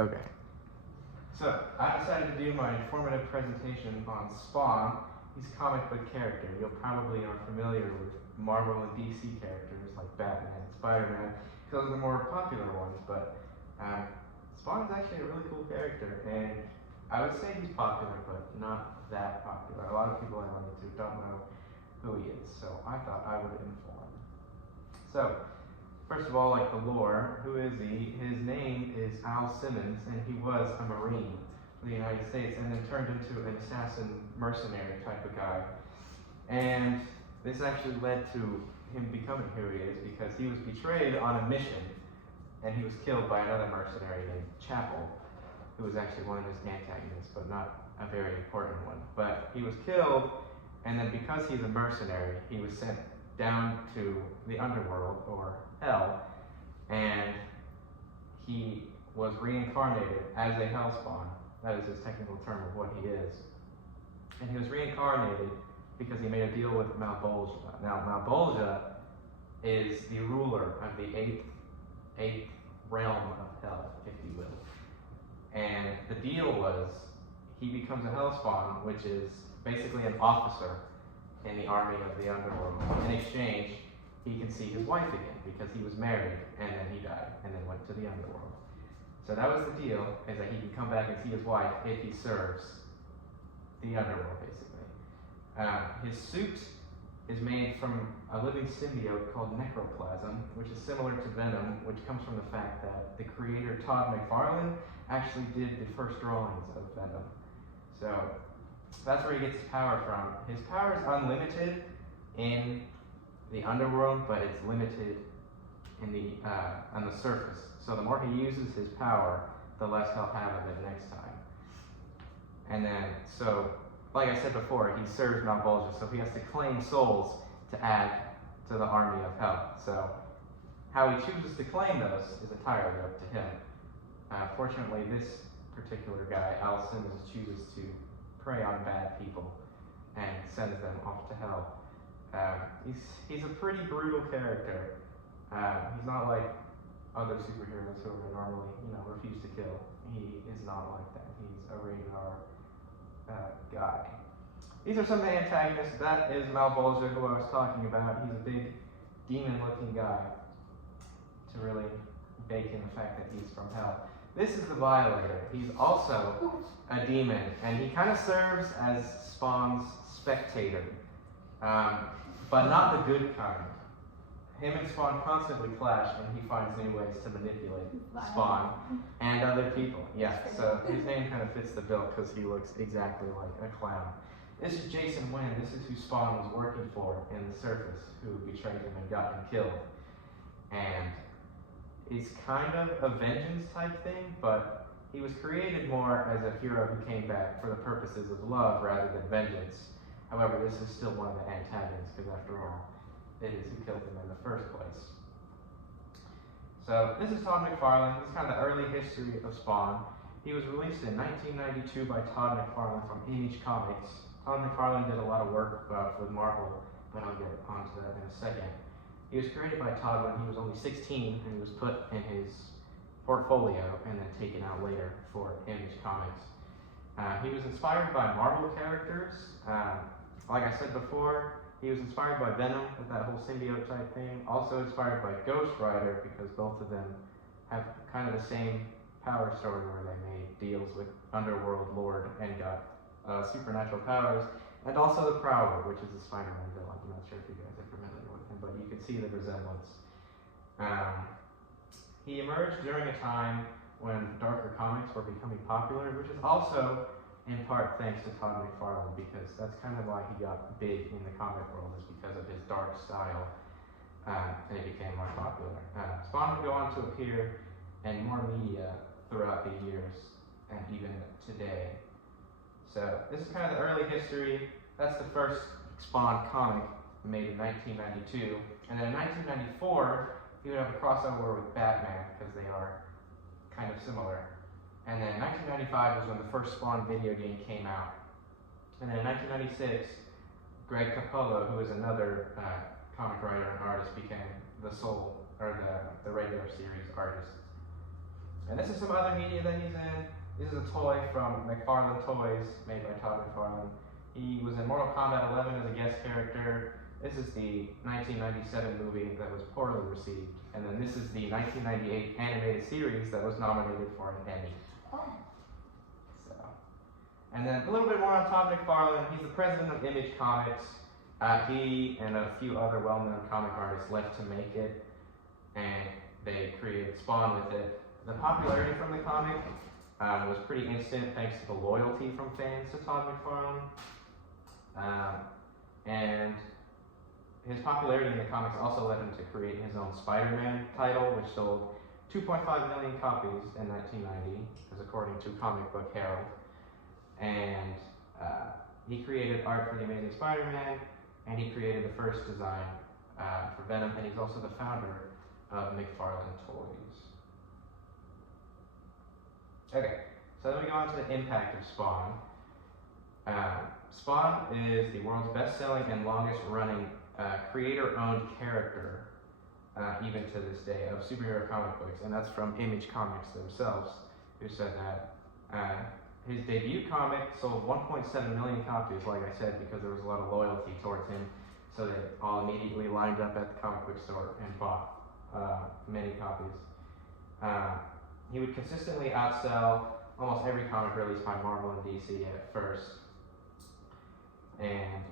Okay. So, I decided to do my informative presentation on Spawn. He's a comic book character. You probably are familiar with Marvel and DC characters like Batman and Spider-Man, because those are the more popular ones, but Spawn is actually a really cool character, and I would say he's popular, but not that popular. A lot of people I run into don't know who he is, so I thought I would inform. So, first of all, like the lore, who is he? His name is Al Simmons, and he was a Marine for the United States, and then turned into an assassin mercenary type of guy. And this actually led to him becoming who he is, because he was betrayed on a mission, and he was killed by another mercenary named Chapel, who was actually one of his antagonists, but not a very important one. But he was killed, and then because he's a mercenary, he was sent down to the underworld, or hell, and he was reincarnated as a hellspawn. That is his technical term of what he is. And he was reincarnated because he made a deal with Malebolgia. Now, Malebolgia is the ruler of the eighth realm of hell, if you will. And the deal was, he becomes a hellspawn, which is basically an officer in the army of the underworld. In exchange, he can see his wife again, because he was married, and then he died, and then went to the underworld. So that was the deal, is that he can come back and see his wife if he serves the underworld, basically. His suit is made from a living symbiote called necroplasm, which is similar to Venom, which comes from the fact that the creator Todd McFarlane actually did the first drawings of Venom. So that's where he gets his power from. His power is unlimited in the underworld, but it's limited in the on the surface. So the more he uses his power, the less he'll have of it next time. And then, so like I said before, he serves Malebolgia, so he has to claim souls to add to the army of hell. So how he chooses to claim those is entirely up to him. Fortunately, this particular guy, Al Simmons, chooses to prey on bad people and sends them off to hell. He's a pretty brutal character. He's not like other superheroes who are normally, refuse to kill. He is not like that. He's a rated R guy. These are some of the antagonists. That is Malebolgia, who I was talking about. He's a big demon-looking guy to really bake in the fact that he's from hell. This is the Violator. He's also a demon, and he kind of serves as Spawn's spectator, but not the good kind. Him and Spawn constantly clash, and he finds new ways to manipulate Spawn and other people. Yeah, so his name kind of fits the bill because he looks exactly like a clown. This is Jason Wynn. This is who Spawn was working for in the surface, who betrayed him and got him killed. And it's kind of a vengeance type thing, but he was created more as a hero who came back for the purposes of love rather than vengeance. However, this is still one of the antagonists, because after all, it is who killed him in the first place. So this is Todd McFarlane. This is kind of the early history of Spawn. He was released in 1992 by Todd McFarlane from Image Comics. Todd McFarlane did a lot of work with Marvel, but I'll get onto that in a second. He was created by Todd when he was only 16, and he was put in his portfolio and then taken out later for Image Comics. He was inspired by Marvel characters. Like I said before, he was inspired by Venom with that whole symbiote type thing. Also inspired by Ghost Rider, because both of them have kind of the same power story where they made deals with Underworld Lord and got supernatural powers. And also the Prowler, which is a Spider-Man villain. I'm not sure if you guys are familiar with him, but you can see the resemblance. He emerged during a time when darker comics were becoming popular, which is also in part thanks to Todd McFarlane, because that's kind of why he got big in the comic world, is because of his dark style, and it became more popular. Spawn would go on to appear in more media throughout the years, and even today. So this is kind of the early history. That's the first Spawn comic made in 1992, and then in 1994, he would have a crossover with Batman, because they are kind of similar. And then 1995 was when the first Spawn video game came out. And then in 1996, Greg Capullo, who is another comic writer and artist, became the regular series artist. And this is some other media that he's in. This is a toy from McFarlane Toys, made by Todd McFarlane. He was in Mortal Kombat 11 as a guest character. This is the 1997 movie that was poorly received. And then this is the 1998 animated series that was nominated for an Emmy. Oh. So, and then a little bit more on Todd McFarlane. He's the president of Image Comics. He and a few other well-known comic artists left to make it, and they created Spawn with it. The popularity from the comic was pretty instant thanks to the loyalty from fans to Todd McFarlane. And his popularity in the comics also led him to create his own Spider-Man title, which sold 2.5 million copies in 1990, as according to Comic Book Herald. And he created art for the Amazing Spider-Man, and he created the first design for Venom, and he's also the founder of McFarlane Toys. Okay, so then we go on to the impact of Spawn. Spawn is the world's best-selling and longest-running creator-owned character, even to this day, of superhero comic books, and that's from Image Comics themselves, who said that his debut comic sold 1.7 million copies, like I said, because there was a lot of loyalty towards him, so they all immediately lined up at the comic book store and bought many copies. He would consistently outsell almost every comic released by Marvel and DC at first, and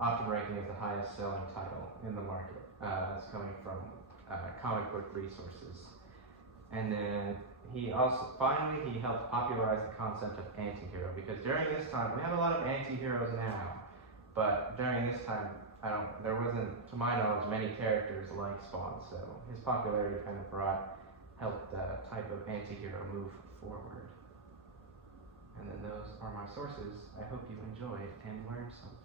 often ranking as the highest selling title in the market. That's coming from comic book resources. And then he helped popularize the concept of anti-hero, because during this time, we have a lot of anti-heroes now, but during this time, there wasn't, to my knowledge, many characters like Spawn, so his popularity kind of helped the type of anti-hero move forward. And then those are my sources. I hope you enjoyed and learned something.